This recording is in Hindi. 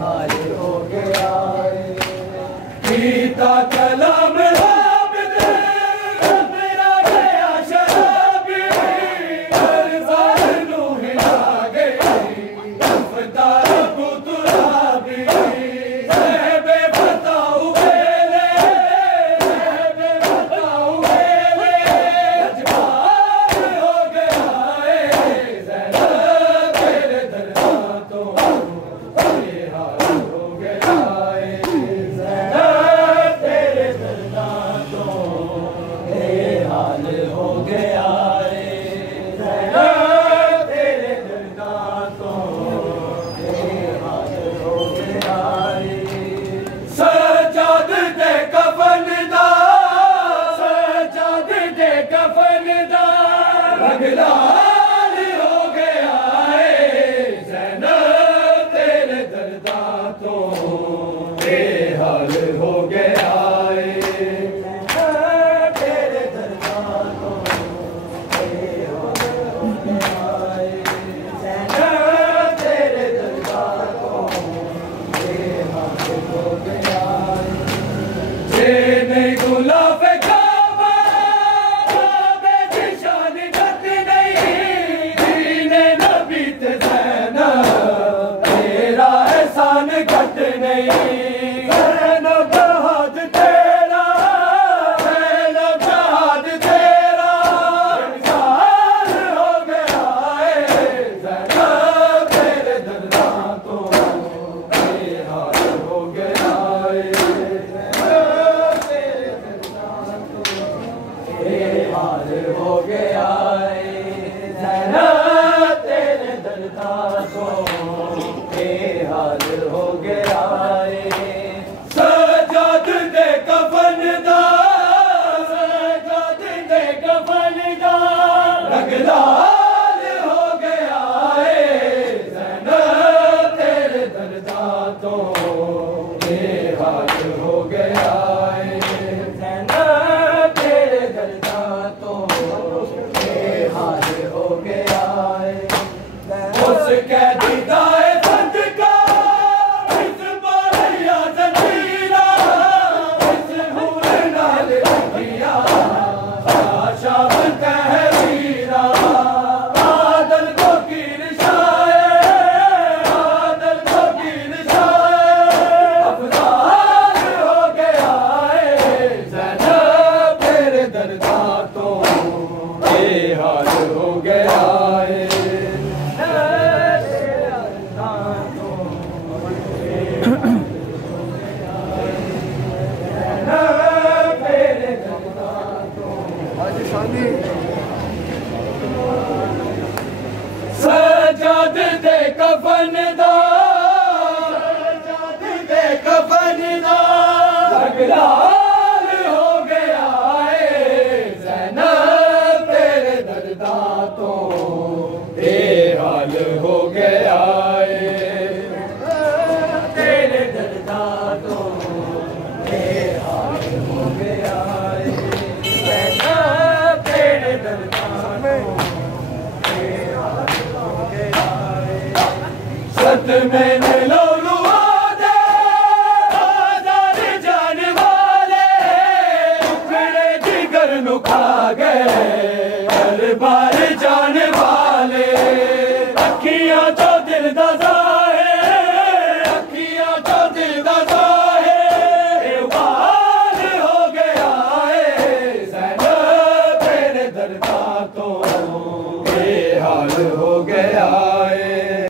हाल हो गया गीता कलम मेरा गया शराब हर साल हिला गई अवतार पुतराबी बताऊ बेले बताऊ बेले अजबार हो गया तेरे दरबार तो ये हाल हो गया तेरे दरबार तो ये हाल हो गया तेरे दरबार तो ये हाल हो गया सजाद दे कफन दा सजाद दे कफन दा रगलाल हो गया ज़ैनब तेरे दरदार तो ये हाल हो गया तेरे दरदार तो ये हाल हो गया ज़ैनब तेरे दरदार तो ये हाल हो गया जे नहीं गुलाब काबा काबे की शान घट नहीं दीने नबी ते ज़ैनब तेरा एहसान घट नहीं ज़ैनब जहाद तेरा ज़ैनब जहाद तेरा इंसान हो गया ज़ैनब तेरे दरबार तो ये हाल हो गया ज़ैनब तेरे दरबार तो ये हाल हो गया ज़ैनब तेरे दरबार तो ये हाल हो गया सजाद दे कफन दा सजाद दे कफन दा रगलाल हो गया ज़ैनब तेरे दरबार तो ये हाल हो गया ज़ैनब तेरे दरबार तो ये हाल हो गया उस कैदी दाए बंद का इस बारिया जंजीरा इस हूर नाल रखिया शाम तहरीरा आदल को कीर शाये आदल को कीर शाये अफजाल हो गया ज़ैनब तेरे दरबार तो ये हाल हो गया सजाद दे कफन दा सजाद दे कफन दा रगलाल हो गया ज़ैनब तेरे दरबार तो ये हाल हो गया तेरे दरबार तो ये हाल हो गया ज़ैनब तेरे दरबार तो ये हाल हो गया सत मैंने लोलू आदे आजाद जाने वाले टुकड़े जिगर नु खा गए हर बार जाने वाले अखियां चो दिल दा ज़ाहिर अखियां चो दिल दा ज़ाहिर हाल हो गया ज़ैनब तेरे दरबार तो ये हाल हो गया